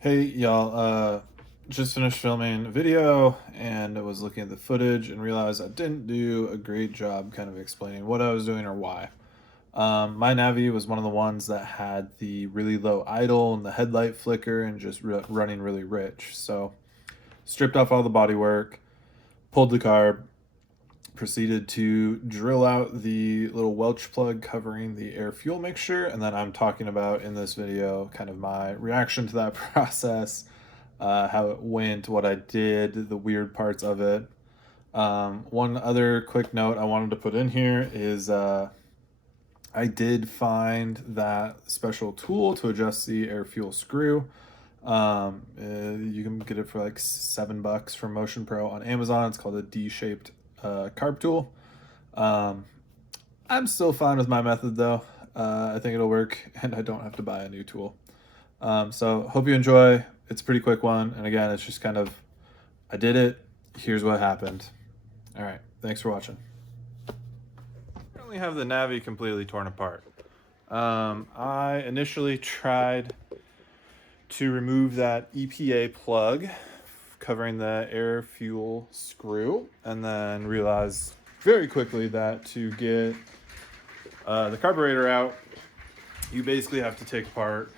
Hey y'all, just finished filming a video and I was looking at the footage and realized I didn't do a great job kind of explaining what I was doing or why. My Navi was one of the ones that had the really low idle and the headlight flicker and just running really rich. So stripped off all the bodywork, pulled the carb, proceeded to drill out the little Welch plug covering the air fuel mixture, and then I'm talking about in this video kind of my reaction to that process, how it went, what I did, the weird parts of it. One other quick note I wanted to put in here is I did find that special tool to adjust the air fuel screw. You can get it for like $7 from Motion Pro on Amazon. It's called a D-shaped carb tool. I'm still fine with my method though. I think it'll work and I don't have to buy a new tool. So hope you enjoy. It's a pretty quick one. And again, it's just kind of, I did it. Here's what happened. All right. Thanks for watching. I currently have the Navi completely torn apart. I initially tried to remove that EPA plug covering the air fuel screw, and then realized very quickly that to get the carburetor out, you basically have to take apart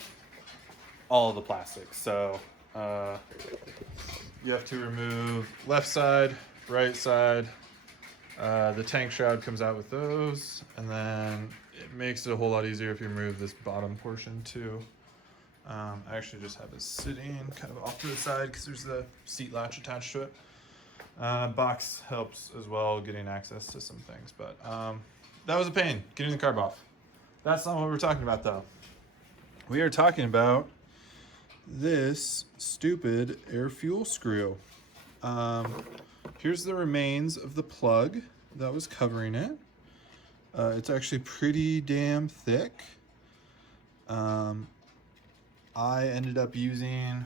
all the plastic. So you have to remove left side, right side. The tank shroud comes out with those, and then it makes it a whole lot easier if you remove this bottom portion too. I actually just have it sitting kind of off to the side because there's the seat latch attached to it. Box helps as well getting access to some things, but that was a pain getting the carb off. That's not what we're talking about though. We are talking about this stupid air fuel screw. Here's the remains of the plug that was covering it. It's actually pretty damn thick. I ended up using,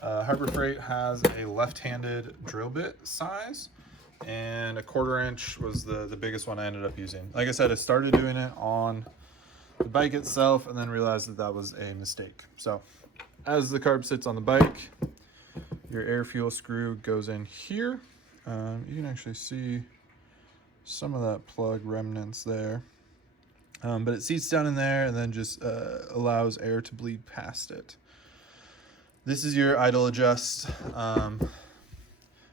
Harbor Freight has a left-handed drill bit size, and a 1/4 inch was the biggest one I ended up using. Like I said, I started doing it on the bike itself and then realized that that was a mistake. So as the carb sits on the bike, your air fuel screw goes in here. You can actually see some of that plug remnants there. But it seats down in there and then just allows air to bleed past it. This is your idle adjust. But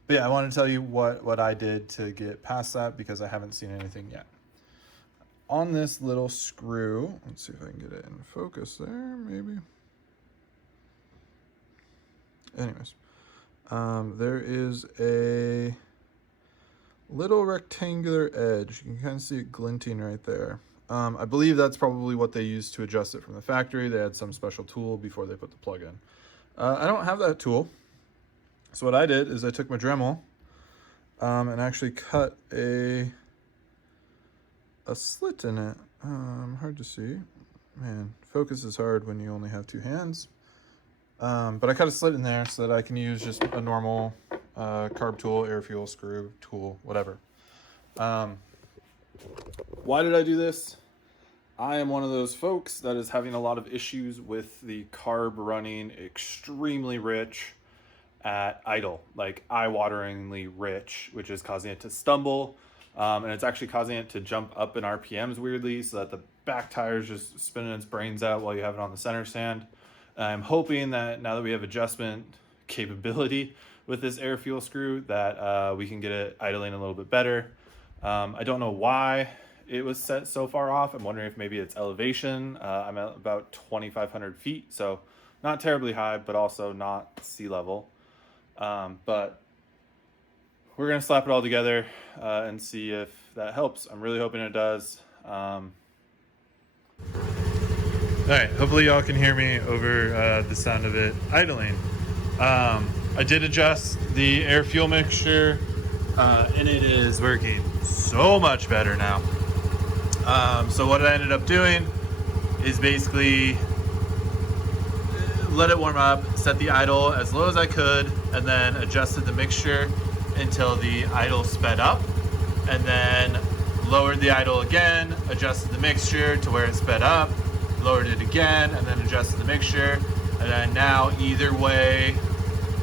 yeah, I want to tell you what I did to get past that because I haven't seen anything yet. On this little screw, let's see if I can get it in focus there, maybe. Anyways, there is a little rectangular edge. You can kind of see it glinting right there. I believe that's probably what they used to adjust it from the factory. They had some special tool before they put the plug in. I don't have that tool. So what I did is I took my Dremel and actually cut a slit in it. Hard to see. Man, focus is hard when you only have two hands. But I cut a slit in there so that I can use just a normal carb tool, air fuel screw tool, whatever. Why did I do this? I am one of those folks that is having a lot of issues with the carb running extremely rich at idle, like eye-wateringly rich, which is causing it to stumble. And it's actually causing it to jump up in RPMs weirdly, so that the back tire is just spinning its brains out while you have it on the center stand. I'm hoping that now that we have adjustment capability with this air fuel screw that we can get it idling a little bit better. I don't know why it was set so far off. I'm wondering if maybe it's elevation. I'm at about 2,500 feet, so not terribly high, but also not sea level. But we're gonna slap it all together and see if that helps. I'm really hoping it does. All right, hopefully y'all can hear me over the sound of it idling. I did adjust the air fuel mixture and it is working so much better now. So what I ended up doing is basically let it warm up, set the idle as low as I could, and then adjusted the mixture until the idle sped up, and then lowered the idle again, adjusted the mixture to where it sped up, lowered it again, and then adjusted the mixture. And then now either way,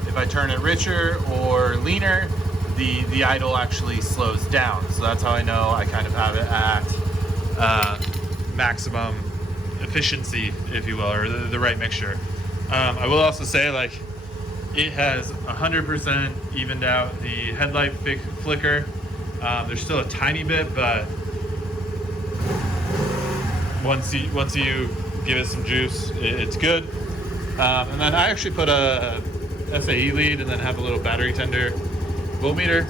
if I turn it richer or leaner, the idle actually slows down. So that's how I know I kind of have it at maximum efficiency, if you will, or the right mixture. I will also say, like, it has 100% evened out the headlight flicker. There's still a tiny bit, but once you give it some juice, it's good. And then I actually put a SAE lead and then have a little battery tender voltmeter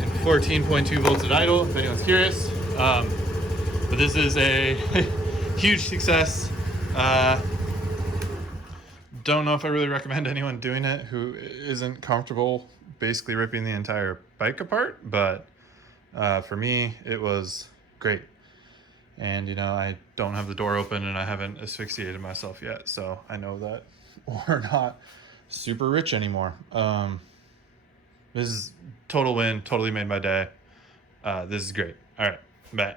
and 14.2 volts at idle, if anyone's curious. But this is a huge success. Don't know if I really recommend anyone doing it who isn't comfortable basically ripping the entire bike apart, but for me, it was great. And, you know, I don't have the door open and I haven't asphyxiated myself yet, so I know that we're not super rich anymore. This is total win, totally made my day. This is great. All right, bye.